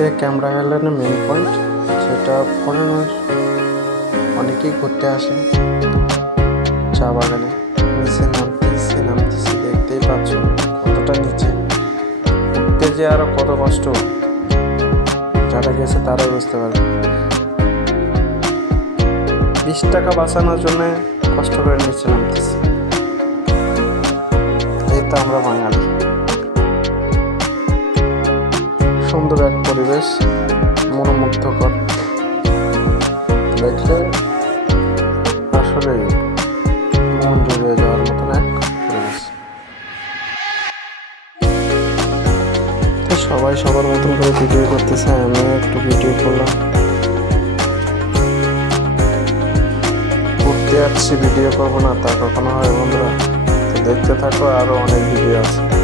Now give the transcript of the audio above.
এই ক্যামেরা আইল্যান্ডের main point, সেটা ফরেনার অনেকেই ঘুরতে আসে চা বাগানে। নিচে নামতেছি দেখতেই পাচ্ছ কতটা নিচে। উঠতে যে আরো কত কষ্ট, যারা গেছে তারাই বুঝতে পারবে। 20 টাকা বাঁচানোর জন্য কষ্ট করে নিচে নামতেছি। এই তো আমরা বাঙালি। সুন্দর এক পরিবেশ, মনোমুগ্ধকর, দেখলে আসলে মন জুড়িয়ে যাওয়ার মতন এক পরিবেশ। তো সবাই সবার মতন করে ভিডিও করতেছে, আমিও একটু ভিডিও করলাম। ঘুরতে আসছি, ভিডিও করবো না তা কখনো হয় বন্ধুরা? তো দেখতে থাকো, আরো অনেক ভিডিও আছে।